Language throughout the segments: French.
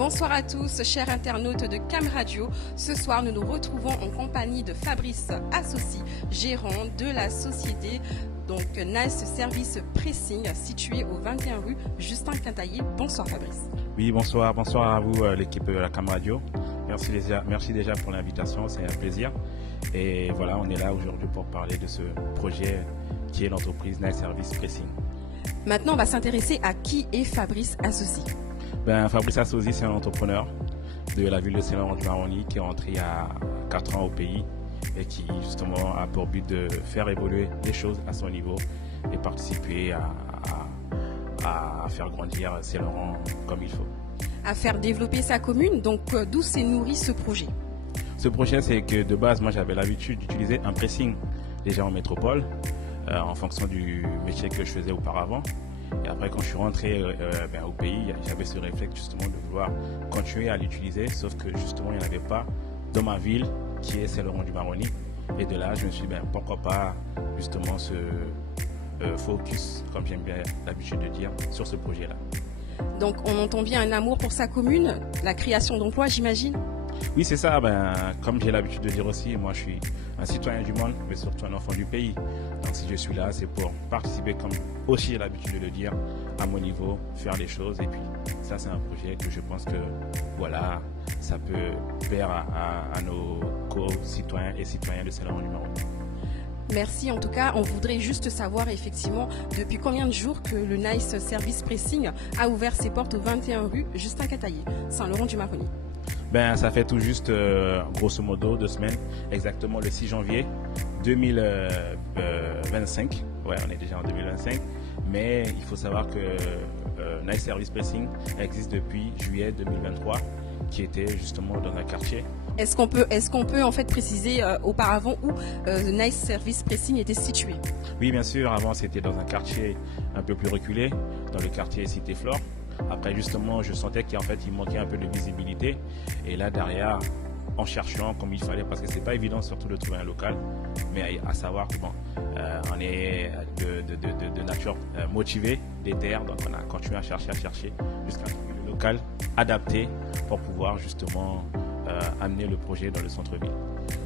Bonsoir à tous, chers internautes de Cam Radio. Ce soir, nous nous retrouvons en compagnie de Fabrice Assossi, gérant de la société Nice Service Pressing, située au 21 rue Justin Quintaillet. Bonsoir Fabrice. Oui, bonsoir à vous, l'équipe de la Cam Radio. Merci déjà pour l'invitation, c'est un plaisir. Et voilà, on est là aujourd'hui pour parler de ce projet qui est l'entreprise Nice Service Pressing. Maintenant, on va s'intéresser à qui est Fabrice Assossi. Fabrice Assossi, c'est un entrepreneur de la ville de Saint-Laurent-du-Maroni qui est rentré il y a 4 ans au pays et qui justement a pour but de faire évoluer les choses à son niveau et participer à faire grandir Saint-Laurent comme il faut. À faire développer sa commune, donc d'où s'est nourri ce projet? Ce projet, c'est que de base, moi j'avais l'habitude d'utiliser un pressing déjà en métropole en fonction du métier que je faisais auparavant. Et après, quand je suis rentré au pays, j'avais ce réflexe justement de vouloir continuer à l'utiliser, sauf que justement, il n'y en avait pas dans ma ville, qui est Saint-Laurent-du-Maroni. Et de là, je me suis dit, pourquoi pas justement se focus, comme j'aime bien l'habitude de dire, sur ce projet-là. Donc, on entend bien un amour pour sa commune, la création d'emplois, j'imagine? Oui, c'est ça. Comme j'ai l'habitude de dire aussi, moi je suis un citoyen du monde, mais surtout un enfant du pays. Donc si je suis là, c'est pour participer, comme aussi j'ai l'habitude de le dire, à mon niveau, faire les choses. Et puis ça, c'est un projet que je pense que voilà, ça peut plaire à nos co-citoyens et citoyens de Saint-Laurent-du-Maroni. Merci. En tout cas, on voudrait juste savoir effectivement depuis combien de jours que le Nice Service Pressing a ouvert ses portes au 21 rue Justin Quintaillet, Saint-Laurent-du-Maroni. Ça fait tout juste, grosso modo, 2 semaines, exactement le 6 janvier 2025. Ouais, on est déjà en 2025. Mais il faut savoir que Nice Service Pressing existe depuis juillet 2023, qui était justement dans un quartier. Est-ce qu'on peut en fait préciser auparavant où Nice Service Pressing était situé? Oui, bien sûr. Avant, c'était dans un quartier un peu plus reculé, dans le quartier Cité Flore. Après, justement, je sentais qu'il manquait un peu de visibilité. Et là, derrière, en cherchant comme il fallait, parce que c'est pas évident surtout de trouver un local, mais à savoir que on est de nature motivée, déterre, donc on a continué à chercher jusqu'à trouver le local adapté pour pouvoir justement amener le projet dans le centre-ville.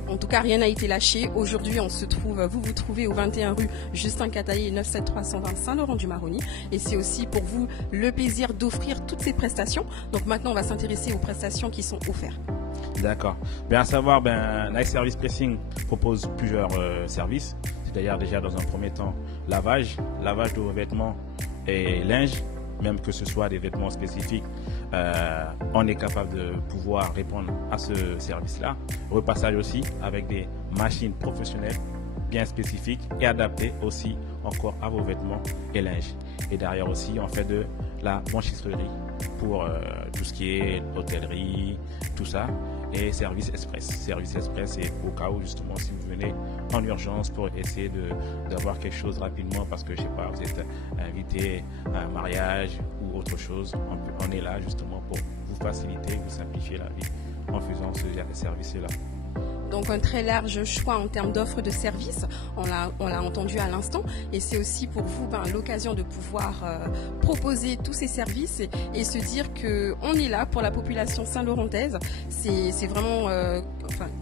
En tout cas, rien n'a été lâché. Aujourd'hui, vous vous trouvez au 21 rue Justin Quintaillet 97320 Saint-Laurent-du-Maroni. Et c'est aussi pour vous le plaisir d'offrir toutes ces prestations. Donc maintenant, on va s'intéresser aux prestations qui sont offertes. D'accord. À savoir, Nice Service Pressing propose plusieurs services. C'est-à-dire déjà dans un premier temps, lavage de vos vêtements et linge. Même que ce soit des vêtements spécifiques, on est capable de pouvoir répondre à ce service-là. Repassage aussi avec des machines professionnelles bien spécifiques et adaptées aussi encore à vos vêtements et linge. Et derrière aussi, on fait de la blanchisserie pour tout ce qui est hôtellerie, tout ça. Et service express. Service express, c'est au cas où justement si vous venez en urgence pour essayer d'avoir quelque chose rapidement parce que je sais pas, vous êtes invité à un mariage ou autre chose, on est là justement pour vous faciliter, vous simplifier la vie en faisant ce service-là. Donc un très large choix en termes d'offres de services, on l'a entendu à l'instant, et c'est aussi pour vous l'occasion de pouvoir proposer tous ces services et se dire qu'on est là pour la population saint-laurentaise. C'est vraiment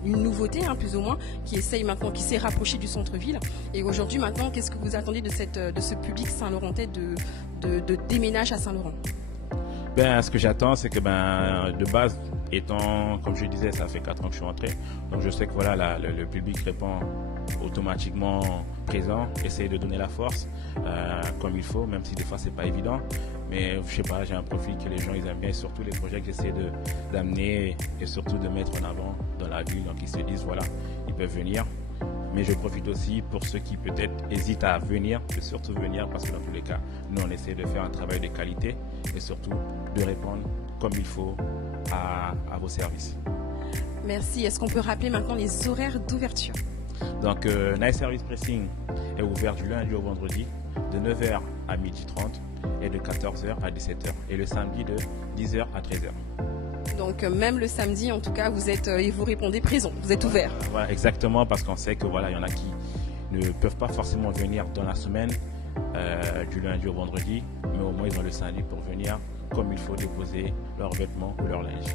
une nouveauté plus ou moins qui s'est rapproché du centre-ville. Et aujourd'hui maintenant, qu'est-ce que vous attendez de ce public saint-laurentais de déménage à Saint-Laurent? Ce que j'attends, c'est que de base, étant, comme je disais, ça fait 4 ans que je suis rentré, donc je sais que voilà, le public répond automatiquement présent, essaye de donner la force comme il faut, même si des fois c'est pas évident. Mais je sais pas, j'ai un profil que les gens ils aiment bien, et surtout les projets que j'essaie d'amener et surtout de mettre en avant dans la ville. Donc ils se disent voilà, ils peuvent venir. Mais je profite aussi pour ceux qui peut-être hésitent à venir, de surtout venir parce que dans tous les cas, nous on essaie de faire un travail de qualité et surtout de répondre comme il faut à vos services. Merci. Est-ce qu'on peut rappeler maintenant les horaires d'ouverture? Donc Nice Service Pressing est ouvert du lundi au vendredi de 9h à 12h30 et de 14h à 17h et le samedi de 10h à 13h. Donc même le samedi, en tout cas, vous êtes et vous répondez présent, vous êtes ouvert. Voilà, exactement, parce qu'on sait que voilà, il y en a qui ne peuvent pas forcément venir dans la semaine du lundi au vendredi, mais au moins ils ont le samedi pour venir comme il faut déposer leurs vêtements ou leur linge.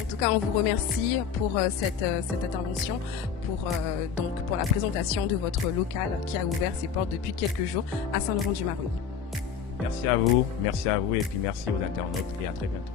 En tout cas, on vous remercie pour cette intervention, pour la présentation de votre local qui a ouvert ses portes depuis quelques jours à Saint-Laurent-du-Maroni. Merci à vous et puis merci aux internautes et à très bientôt.